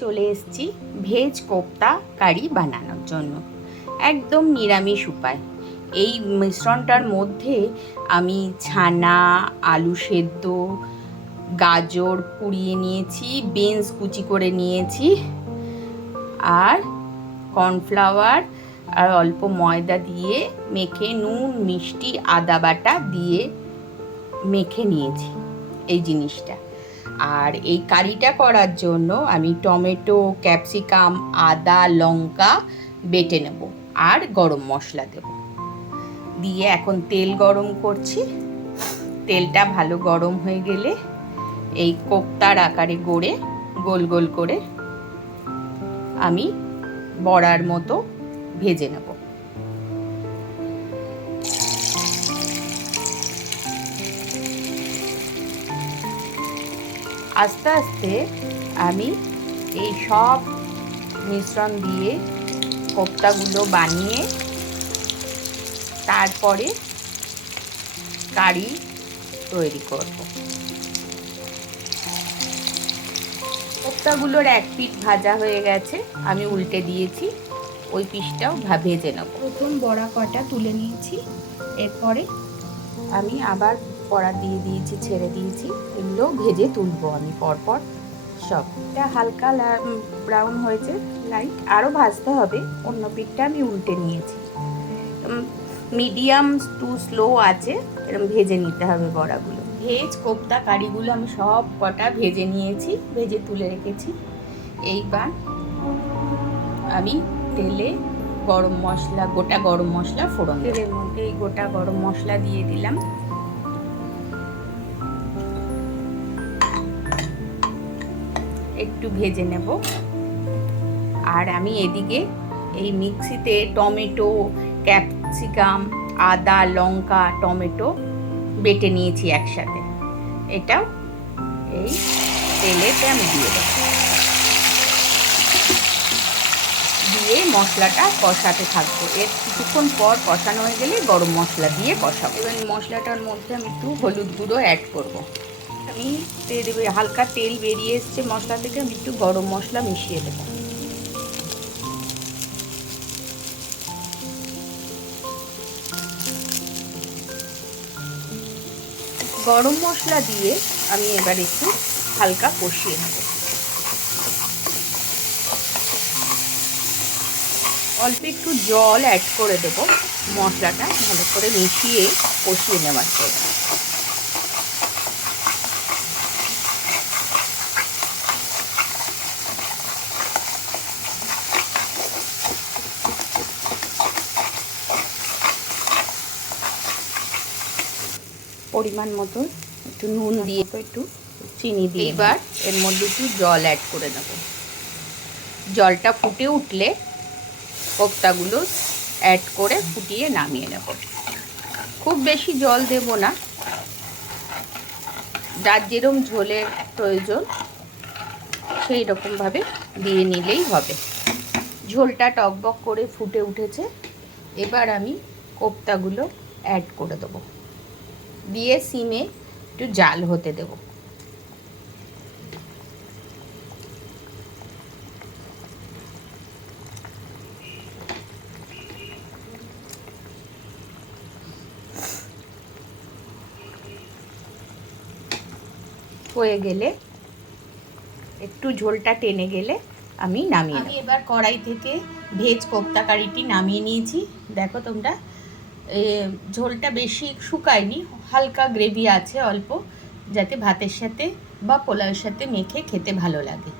চলে এসেছি ভেজ কোপ্তা কারি বানানোর জন্য। একদম নিরামিষ উপায়। এই মিশ্রণটার মধ্যে আমি ছানা, আলু সেদ্ধ, গাজর কুড়িয়ে নিয়েছি, বিনস কুচি করে নিয়েছি, আর কর্নফ্লাওয়ার আর অল্প ময়দা দিয়ে মেখে নুন, মিষ্টি, আদা বাটা দিয়ে মেখে নিয়েছি এই জিনিসটা। আর এই কারিটা করার জন্য আমি টমেটো, ক্যাপসিকাম, আদা, লঙ্কা বেটে নেব আর গরম মশলা দেব। দিয়ে এখন তেল গরম করছি। তেলটা ভালো গরম হয়ে গেলে এই কোপ্তার আকারে গড়ে গোল গোল করে আমি বড়ার মতো ভেজে নেব। আস্তে আস্তে আমি এই সব মিশ্রণ দিয়ে কোপ্তাগুলো বানিয়ে তারপরে কারি তৈরি করব। কোপ্তাগুলোর এক পিঠ ভাজা হয়ে গেছে, আমি উল্টে দিয়েছি, ওই পিঠটাও ভেজে নেব। প্রথম বড়া কটা তুলে নিয়েছি, এরপরে আমি আবার কড়া দিয়ে দিয়েছি, ছেড়ে দিয়েছি, এগুলো ভেজে তুলবো আমি পরপর সব। এটা হালকা ব্রাউন হয়েছে, লাইট, আরও ভাজতে হবে। অন্য পিঠটা আমি উল্টে নিয়েছি। মিডিয়াম টু স্লো আছে এরকম ভেজে নিতে হবে বড়াগুলো। ভেজ কোপ্তা কারিগুলো আমি সব কটা ভেজে নিয়েছি, ভেজে তুলে রেখেছি। এইবার আমি তেলে গরম মশলা, গোটা গরম মশলা ফোড়ন, তেলের মধ্যে এই গোটা গরম মশলা দিয়ে দিলাম। একটু ভেজে নেব। আর আমি এদিকে এই মিক্সিতে টমেটো, ক্যাপসিকাম, আদা, লঙ্কা, টমেটো বেটে নিয়েছি একসাথে। এটাও এই তেলেতে আমি দিয়ে দেব। দিয়ে মশলাটা কষাতে থাকবো। এর কিছুক্ষণ পর কষানো হয়ে গেলে গরম মশলা দিয়ে কষাবো। এবার মশলাটার মধ্যে আমি একটু হলুদ গুঁড়ো অ্যাড করব। আমি হালকা তেল বেরিয়ে এসছে মশলা থেকে, আমি একটু গরম মশলা মিশিয়ে দেবো। গরম মশলা দিয়ে আমি এবার একটু হালকা কষিয়ে নেব। অল্প একটু জল অ্যাড করে দেব মশলাটা ভালো করে মিশিয়ে কষিয়ে নেওয়ার জন্য। পরিমাণ মতো একটু নুন দিয়ে একটু চিনি দিয়ে এবার এর মধ্যে একটু জল অ্যাড করে নেব। জলটা ফুটে উঠলে কোপ্তাগুলো অ্যাড করে ফুটিয়ে নামিয়ে নেব। খুব বেশি জল দেব না, যার যেরকম ঝোলের প্রয়োজন সেই রকমভাবে দিয়ে নিলেই হবে। ঝোলটা টকবক করে ফুটে উঠেছে, এবার আমি কোপ্তাগুলো অ্যাড করে দেবো। দিয়ে সিমে একটু জাল হতে দেব। হয়ে গেলে একটু ঝোলটা টেনে গেলে আমি নামিয়ে নেব। আমি এবার কড়াই থেকে ভেজ কোপ্তা কারিটি নামিয়ে নিয়েছি। দেখো তোমরা, ঝোলটা বেশি শুকায়নি, হালকা গ্রেভি আছে অল্প, যাতে ভাতের সাথে বা পোলাওয়ের সাথে মেখে খেতে ভালো লাগে।